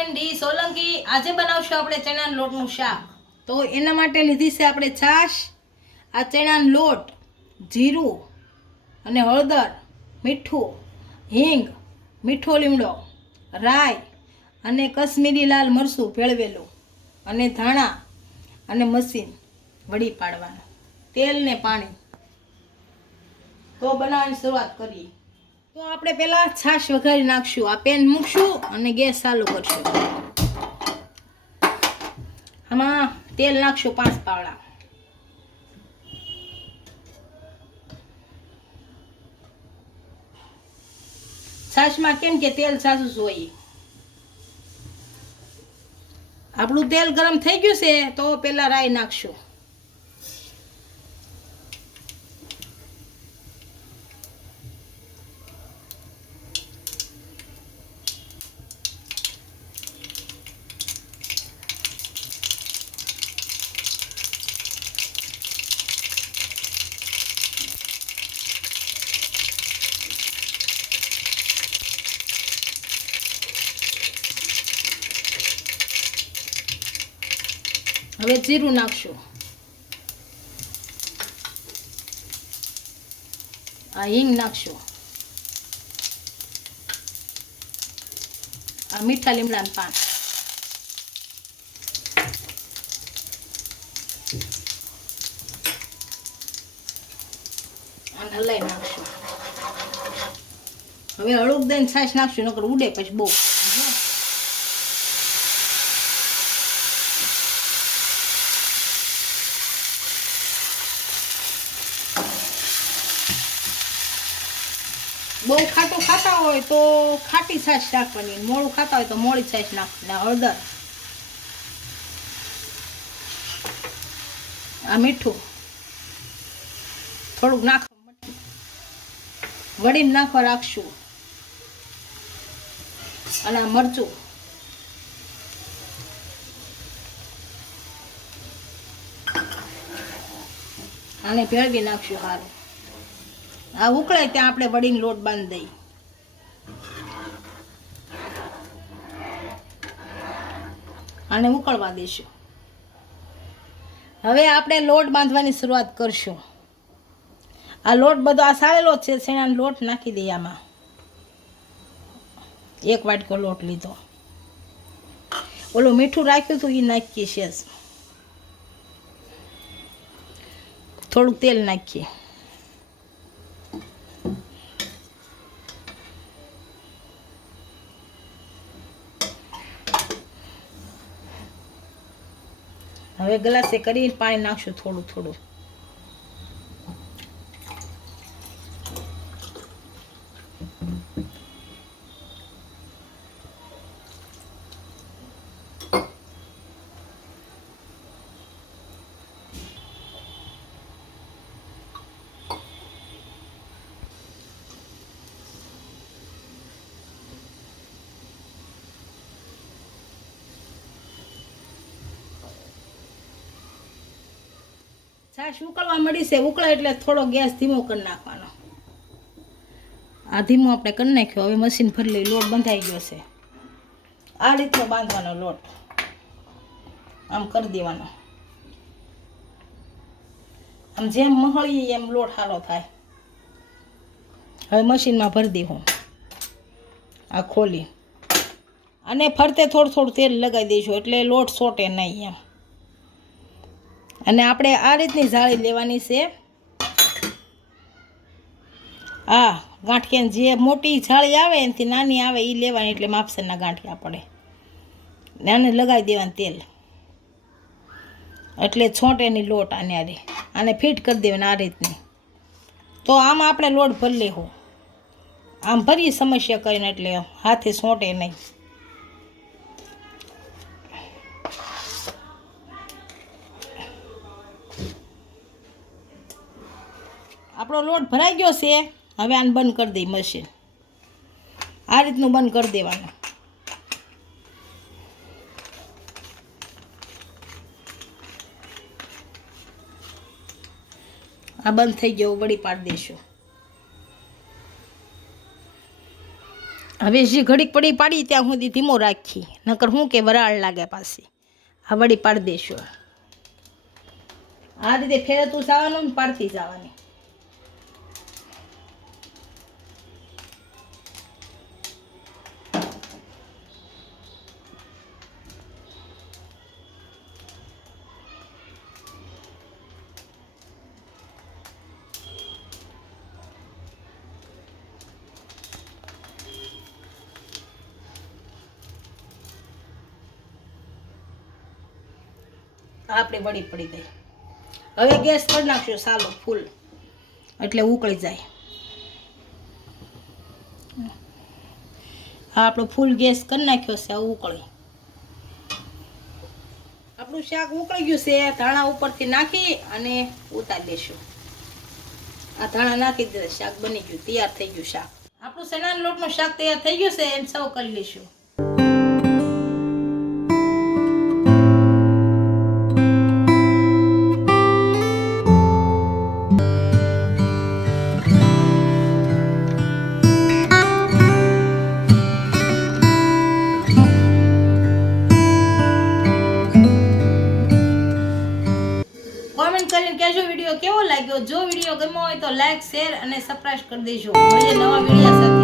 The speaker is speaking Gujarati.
બેન ડી સોલંકી આજે બનાવશું આપણે ચણાના લોટનું શાક। તો એના માટે લીધી છે આપણે છાશ, આ ચણાનો લોટ, જીરું અને હળદર, મીઠું, હિંગ, મીઠો લીમડો, રાઈ અને કશ્મીરી લાલ મરચું ભેળવેલું અને ધાણા અને મસીન વળી પાડવાનું, તેલ ને પાણી। તો બનાવવાની શરૂઆત કરીએ। તો આપણે પહેલા છાશ વઘારી નાખશું। આ પેન મૂકશું અને ગેસ ચાલુ કરશું। આમાં તેલ નાખશું 5 પાવડા। છાશમાં કેમ કે તેલ સાચું જોઈએ। આપણું તેલ ગરમ થઈ ગયું છે તો પહેલા રાઈ નાખશું। હવે જીરું નાખશું, આ હિંગ નાખશું, આ મીઠા લીમડાના પાન, અને હલાઈ નાખશું। હવે હળવું દઈને છાશ નાખશું, નકર ઉડે પછી બહુ। બહુ ખાટું ખાતા હોય તો ખાટી છાશ નાખવાની, મોળું ખાતા હોય તો મોળી છાશ નાખવાની। હળદર, આ મીઠું થોડુંક નાખવા વળીને નાખવા રાખશું, અને આ મરચું, આને ભેળવી નાખશું સારું। આ ઉકળાય ત્યાં આપણે વળીને લોટ બાંધી દઈએ। આને ઉકળવા દઈશું। હવે આપણે લોટ બાંધવાની શરૂઆત કરશું। આ લોટ બધો આ સાળેલો છે, શેણાનો લોટ નાખી દઈએ આમાં। 1 વાટકો લોટ લીધો, ઓલું મીઠું રાખ્યું હતું એ નાખીએ છે, થોડુંક તેલ નાખીએ, હવે ગ્લાસે કરીને પાણી નાખશું થોડું થોડું। છાશ ઉકળવા મળી છે, ઉકળે એટલે થોડો ગેસ ધીમો કરી નાખવાનો। આ ધીમો આપણે કરી નાખ્યો। હવે મશીન ભરી લઈ, લોટ બંધાઈ ગયો છે। આ રીતનો બાંધવાનો લોટ, આમ કરી દેવાનો, આમ જેમ મહળીએ એમ લોટ સારો થાય। હવે મશીનમાં ભરી દઈશું, આ ખોલી અને ફરતે થોડું થોડું તેલ લગાવી દઈશું એટલે લોટ સોટે નહીં એમ। અને આપણે આ રીતની જાળી લેવાની છે। આ ગાંઠિયાની જે મોટી જાળી આવે એનાથી નાની આવે એ લેવાની, એટલે માપસરના ગાંઠિયા પડે। આને લગાવી દેવાનું તેલ, એટલે છોટેની લોટ આને ફિટ કરી દેવાની આ રીતની। તો આમાં આપણે લોટ ભરી લેવું, આમ ભરી સમસ્યા કરીને, એટલે હાથે છોટે નહીં। આપણો લોટ ભરાઈ ગયો છે। હવે આને બંધ કરી દઈએ મશીન, આ રીતનું બંધ કરી દેવાનું। આ બંધ થઈ ગયો, વળી પાડી દઈશું। હવે જે ઘડીક પડી પાડી ત્યાં સુધી ધીમો રાખી, નકર શું કે વરાળ લાગે પાછી. આ વળી પાડી દઈશું. આ રીતે ફેરતું જવાનું ને પાડતી જવાની. આપણે વળી પડી ગઈ. હવે ગેસ કરી નાખશું સાલો ફૂલ, એટલે ઉકળી જાય. હા, આપણો ફૂલ ગેસ કરી નાખ્યો છે. ઉકળી આપણું શાક ઉકળી ગયું છે. ધાણા ઉપરથી નાખી અને ઉતારી દેશું. આ ધાણા નાખી દીધા, શાક બની ગયું, તૈયાર થઈ ગયું શાક. આપણું ચણાના લોટનું શાક તૈયાર થઈ ગયું છે. એમ સર્વ કરી લઈશું. કોમેન્ટ કરીને કહેજો વિડીયો કેવો લાગ્યો. જો વિડીયો ગમ્યો હોય તો લાઈક, શેર અને સબસ્ક્રાઇબ કરી દેજો. મળીએ નવા વિડીયો સાથે.